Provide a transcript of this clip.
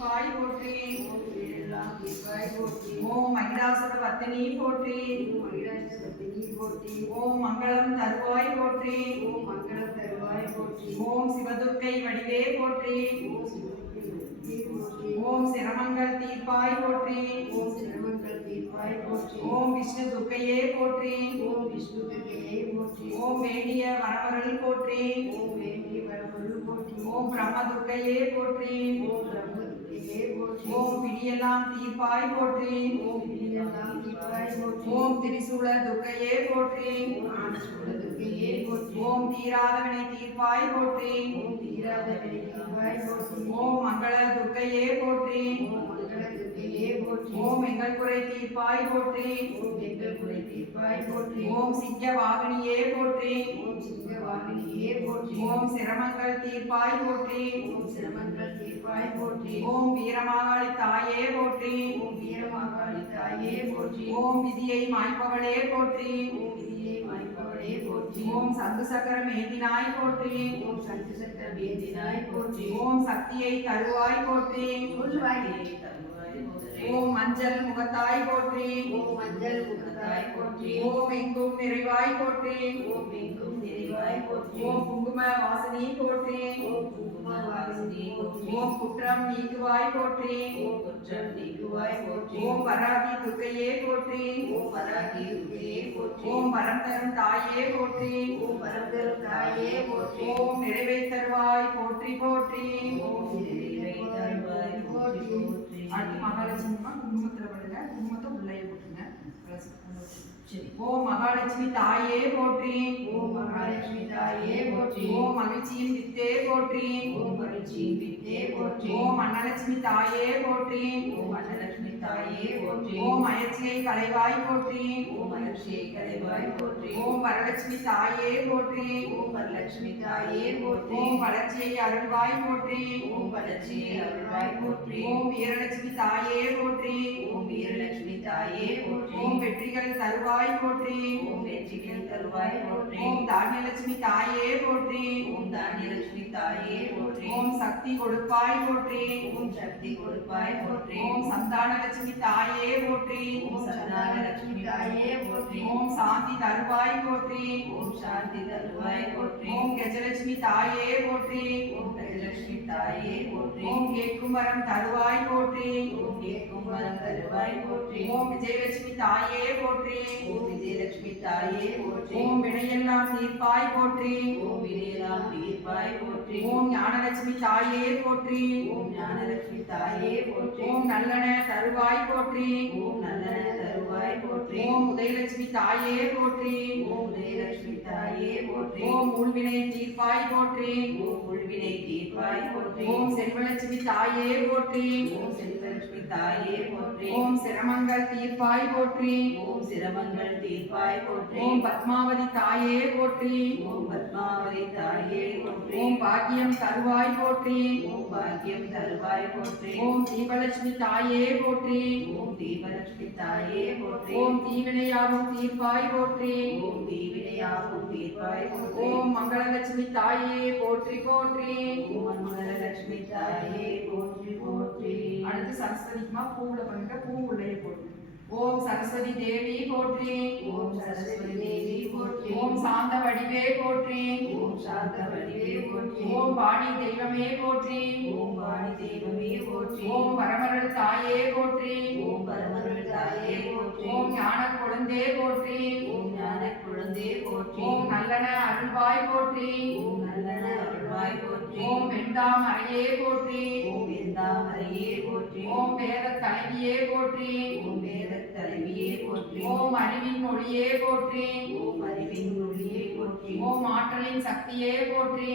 தீர்ப்பாய் போற்றி. ஓம் வினையெல்லாம் தீர்ப்பாய் போற்றி. ஓம் மகிடாசுர வர்த்தினி போற்றி. ஓம் மகிடாசுரத்தினி போற்றி. ஓம் மங்களம் தருவாய் போற்றி. ஓம் மங்களம் தருவாய் போற்றி. ஓம் சிவதுர்க்கை வடிவே போற்றி. ஓம் சிவதுர்க்கை போற்றி. ஓம் சிரமங்கள் தீர்ப்பாய் போற்றி. ஓம் சிரமங்கள் தீர்ப்பாய் போற்றி. ஓம் விஷ்ணு துர்க்கையே போற்றி. ஓம் விஷ்ணு துர்க்கையே போற்றி. ஓம் வேண்டிய வரவருள் போற்றி. ஓம் வேண்டிய வரவருள் போற்றி. ஓம் பிரம்ம துர்க்கையே போற்றி. ஓம் பிரம்ம துர்க்கையே போற்றி. ஓம் பிடியெல்லாம் தீர்ப்பாய் போற்றி. ஓம் வினையெல்லாம் தீர்ப்பாய் போற்றி. ஓம் திரிசூல துர்க்கையே போற்றி. ஓம் ஆனசூல துர்க்கையே போற்றி. ஓம் தீராதவனை தீர்ப்பாய் போற்றி. ஓம் தீராத வினை தீர்ப்பாய் போற்றி. ஓம் மங்கள துர்க்கையே போற்றி. ஓம் மங்கள துர்க்கையே போற்றி. ஓம் எங்கள் குறை தீர்ப்பாய் போற்றி. ஓம் எங்கள் குறை தீர்ப்பாய் போற்றி. ஓம் சிங்க வாகினியே போற்றி. ஓம் சிங்க வாகினியே போற்றி. ஓம் சிரமங்கள் தீர்ப்பாய் போற்றி. ஓம் சிரமங்கள் தீர்ப்பாய் போற்றி. ஓம் வீரமாகாளி தாயே போற்றி. ஓம் வீரமாகாளி தாயே போற்றி. ஓம் விதியை மாய்ப்பவளே போற்றி. ஓம் விதியை மாய்ப்பவளே போற்றி. ஓம் சங்கு சக்கர மேதினாய் போற்றி. ஓம் சங்கு சக்கர வேதினாய் போற்றி. ஓம் சக்தியை தருவாய் போற்றி. சொல்வாயே தருவாய் போற்றி. ஓம் மஞ்சள் முகத்தாய் போற்றி. ஓம் மஞ்சள் முகத்தாய் போற்றி. ஓம் எங்கும் நிறைவாய் போற்றி. ஓம் எங்கும் நிறைவாய் போற்றி. ஓம் குங்கும வாசனி போற்றி. ஓம் குங்கும வாசினி போற்றி. ஓம் குற்றம் நீக்குவாய் போற்றி. ஓம் குற்றம் நீக்குவாய் போற்றி. ஓம் வராகி துர்க்கையே போற்றி. ஓம் வராகி துர்க்கையே போற்றி. ஓம் வரம் தரும் தாயே போற்றி. ஓம் வரம் தரும் தாயே போற்றி. ஓம் நிறைவை தருவாய் போற்றி போற்றி. ஓம் நிறைவை தருவாய் போற்றி போற்றி. அடுத்து மகாலட்சுமிமா குங்குமத்தில் விடுங்க. குங்குமத்தை உள்ளே போட்டுங்க. சரி. ஓம் மகாலட்சுமி தாயே போற்றி. ஓம் மகாலட்சுமி தாயே போற்றி. ஓம் மகிழ்ச்சியின் வித்தே போற்றி. ஓம் மகிழ்ச்சியின் வித்தே போற்றி. ஓம் அன்னலட்சுமி தாயே போற்றி. ஓம் அன்னலட்சுமி தாயே போற்றி. ஓம் அயற்சியை களைவாய் போற்றி. ஓம் அலட்சியை கலைவாய் போற்றி. ஓம் வரலட்சுமி தாயே போற்றி. ஓம் வரலட்சுமி தாயே போற்றி. ஓம் வளர்ச்சியை அருள்வாய் போற்றி. ஓம் வளர்ச்சியை அருள்வாய் போற்றி. ஓம் வீரலட்சுமி தாயே போற்றி. ஓம் வீரலட்சுமி தாயே போற்றி. ஓம் வெற்றிகள் தருவாய் போற்றி. ஓம் வெற்றிகள் தருவாய் போற்றி. ஓம் தானியலட்சுமி தாயே போற்றி. ஓம் தானியலட்சுமி தாயே போற்றி. ஓம் சக்தி கொடுப்பாய் போற்றி. ஓம் சக்தி கொடுப்பாய் போற்றி. ஓம் சந்தானலட்சுமி தாயே போற்றி. ஓம் சந்தானலட்சுமி தாயே போற்றி. ஓம் சாந்தி தருவாய் போற்றி. ஓம் சாந்தி தருவாய் போற்றி. ஓம் கஜலட்சுமி தாயே போற்றி. ஓம் கஜலட்சுமி தாயே போற்றி. ஓம் கேட்கும் வரம் தருவாய் போற்றி. ஓம் கேட்கும் வரம் தருவாய் போற்றி. ஓம் விஜயலட்சுமி தாயே போற்றி. ஓம் விஜயலட்சுமி தாயே போற்றி. ஓம் வினையெல்லாம் தீர்ப்பாய் போற்றி. ஓம் வினையெல்லாம் தீர்ப்பாய் போற்றி. ஓம் ஞானலட்சுமி தாயே போற்றி. ஓம் ஞானலட்சுமி தாயே போற்றி. ஓம் நல்லன தருவாய் போற்றி. ஓம் நல்லன தருவாய் போற்றி. ஓம் உதயலட்சுமி தாயே போற்றி. ஓம் உதயலட்சுமி தாயே போற்றி. ஓம் உள்வினை தீர்ப்பாய் போற்றி. ஓம் உள்வினை தீர்ப்பாய் போற்றி. ஓம் செல்வலட்சுமி தாயே போற்றி. ஓம் செல்வலட்சுமி தாயே போற்றி. ஓம் சிரமங்கள் தீர்ப்பாய் போற்றி. ஓம் சிரமங்கள் தீர்ப்பாய் போற்றி. ஓம் பத்மாவதி தாயே போற்றி. ஓம் பத்மாவதி தாயே போற்றி. ஓம் பாக்கியம் தருவாய் போற்றி. ஓம் பாக்கியம் தருவாய் போற்றி. ஓம் தீபலட்சுமி தாயே போற்றி. ஓம் தீபலட்சுமி தாயே போற்றி. ஓம் தீவினையாகும் தீர்ப்பாய் போற்றி. ஓம் தீவினையாகும் தீர்ப்பாய் போற்றி. ஓம் மங்களலட்சுமி தாயே போற்றி போற்றி. ஓம் மங்களலட்சுமி தாயே போற்றி போற்றி. அடுத்து சரஸ்வதிக்குமா பூவுல பண்ணுங்க. பூ உள்ளே போட்டு. ஓம் சரஸ்வதி தேவி போற்றி. ஓம் சரஸ்வதி தேவி போற்றி. ஓம் சாந்த வடிவே போற்றி. ஓம் சாந்த வடிவே போற்றி. ஓம் வாணி தெய்வமே போற்றி. ஓம் வாணி தெய்வமே போற்றி. ஓம் வரமருள் தாயே போற்றி. ஓம் பரமருள் தாயே போற்றி. ஓம் ஞான குழந்தே போற்றி. ஓம் ஞான குழந்தே போற்றி. ஓம் நல்லன அருள்வாய் போற்றி. ஓம் நல்லன அருள்வாய் போற்றி. ஓம் வெண்டாமரையே போற்றி. ஓம் வெந்தாமரையே போற்றி. ஓம் வேத தலைவியே போற்றி. ஓம் வேத தலைவியே போற்றி. ஓம் அறிவின் மொழியே போற்றி. ஓம் அறிவின் ஒளியே போற்றி. ஓம் ஆற்றலின் சக்தியே போற்றி.